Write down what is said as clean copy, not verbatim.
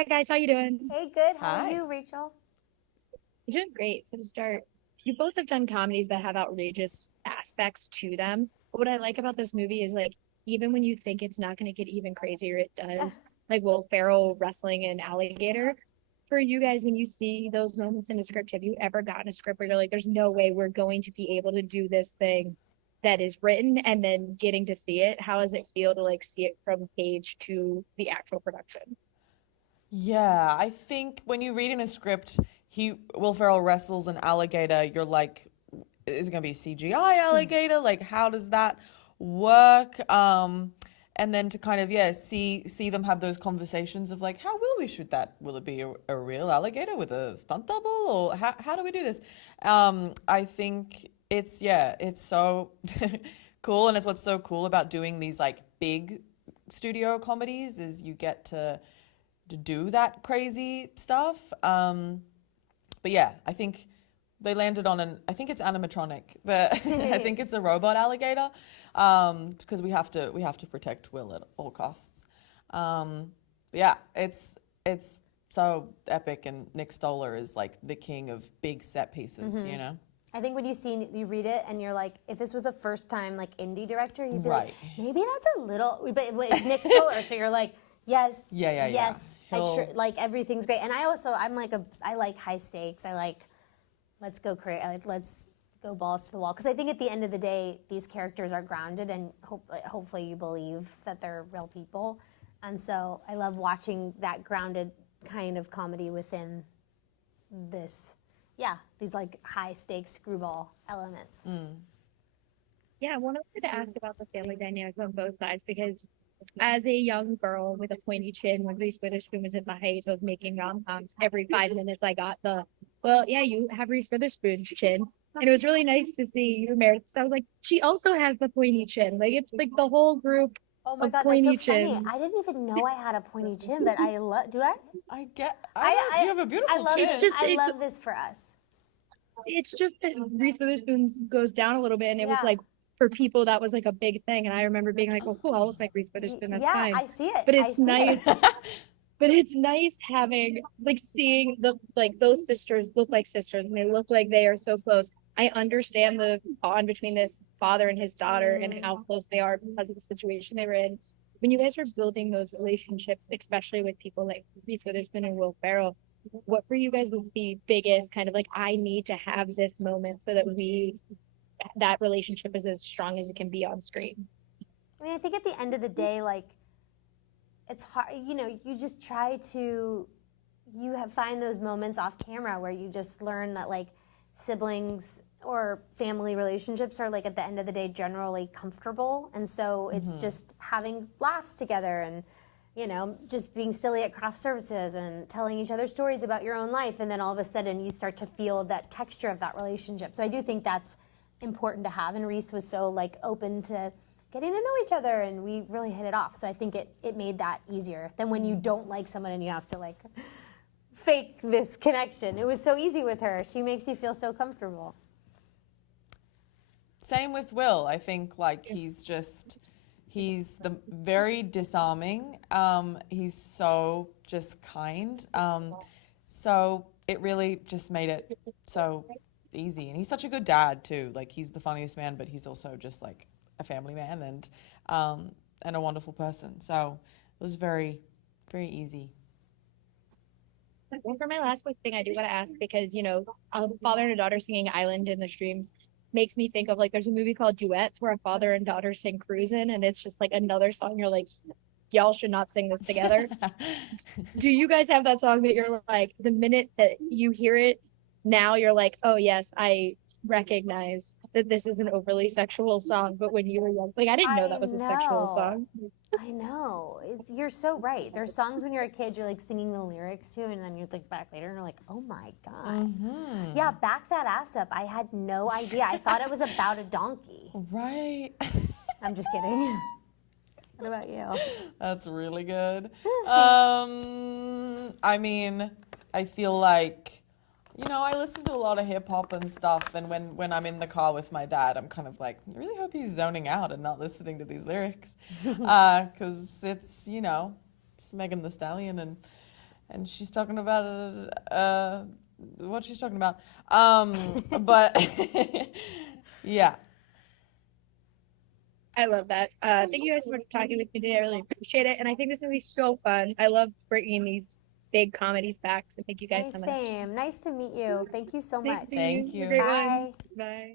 Hi guys, how you doing? Hey, good. How are Hi. you, Rachel? I'm doing great. So to start, you both have done comedies that have outrageous aspects to them. But what I like about this movie is like even when you think it's not going to get even crazier, it does. Like Will Ferrell wrestling an alligator. For you guys, when you see those moments in a script, have you ever gotten a script where you're like, "There's no way we're going to be able to do this thing that is written," and then getting to see it? How does it feel to like see it from page to the actual production? Yeah, I think when you read in a script, Will Ferrell wrestles an alligator, you're like, is it gonna be a CGI alligator? Like, how does that work? And then to kind of see them have those conversations of like, how will we shoot that? Will it be a real alligator with a stunt double, or how do we do this? I think it's so cool, and it's what's so cool about doing these like big studio comedies is you get to do that crazy stuff. But yeah, I think they landed on I think it's animatronic, but I think it's a robot alligator because we have to protect Will at all costs. Yeah, it's so epic, and Nick Stoller is like the king of big set pieces, you know? I think when you read it and you're like, if this was a first time like indie director, you'd be Right. like, maybe that's a little, but it's Nick Stoller, so you're like, yes, Yeah. yes, like everything's great. And I like high stakes. I like, let's go crazy, like, let's go balls to the wall. Because I think at the end of the day, these characters are grounded, and hopefully you believe that they're real people. And so I love watching that grounded kind of comedy within this, these like high stakes screwball elements. Yeah, I wanted to ask about the family dynamic on both sides because as a young girl with a pointy chin, when Reese Witherspoon was at the height of making rom-coms, every 5 minutes I got well, yeah, you have Reese Witherspoon's chin. And it was really nice to see you, Meredith. So I was like, she also has the pointy chin. Like, it's like the whole group Oh my of God, that's so pointy funny. chins. I didn't even know I had a pointy chin, but I love. Do I? You have a beautiful love chin. I love this for us. It's just that Reese Witherspoon's goes down a little bit, and it was Yeah. like for people that was like a big thing. And I remember being like, "Well, cool, I'll look like Reese Witherspoon. That's Yeah, fine." I see it. But I it's see nice. it. But it's nice having like seeing the like those sisters look like sisters, and they look like they are so close. I understand the bond between this father and his daughter and how close they are because of the situation they were in. When you guys are building those relationships, especially with people like Reese Witherspoon and Will Ferrell, what for you guys was the biggest kind of like I need to have this moment so that that relationship is as strong as it can be on screen? I mean, I think at the end of the day, like, it's hard. You just try to find those moments off camera where you just learn that like siblings or family relationships are like at the end of the day generally comfortable, and so it's just having laughs together and just being silly at craft services and telling each other stories about your own life, and then all of a sudden you start to feel that texture of that relationship. So I do think that's important to have, and Reese was so like open to getting to know each other, and we really hit it off. So I think it made that easier than when you don't like someone and you have to like fake this connection. It was so easy with her. She makes you feel so comfortable. Same with Will. I think like he's the very disarming. He's so just kind. So it really just made it so easy. And he's such a good dad too. Like he's the funniest man, but he's also just like a family man and a wonderful person. So it was very, very easy. Well, for my last quick thing, I do want to ask because, a father and a daughter singing Island in the Streams makes me think of like there's a movie called Duets where a father and daughter sing Cruisin', and it's just like another song. You're like, y'all should not sing this together. Do you guys have that song that you're like, the minute that you hear it now, you're like, oh, yes, I recognize that this is an overly sexual song, but when you were young, like I didn't know that was a sexual song. I know. You're so right. There's songs when you're a kid you're like singing the lyrics to, and then you think back later and you're like, oh my God. Yeah, Back That Ass Up. I had no idea. I thought it was about a donkey. Right. I'm just kidding. What about you? That's really good. I mean, I feel like, I listen to a lot of hip hop and stuff, and when I'm in the car with my dad, I'm kind of like, I really hope he's zoning out and not listening to these lyrics, because it's Megan Thee Stallion and she's talking about what she's talking about. But yeah. I love that. Thank you guys so much for talking with me today. I really appreciate it. And I think this movie's so fun. I love bringing these big comedies back. So thank you guys so much. Same. Nice to meet you. Thank you so Nice much. to meet Thank you. you. Have a great Bye. one. Bye.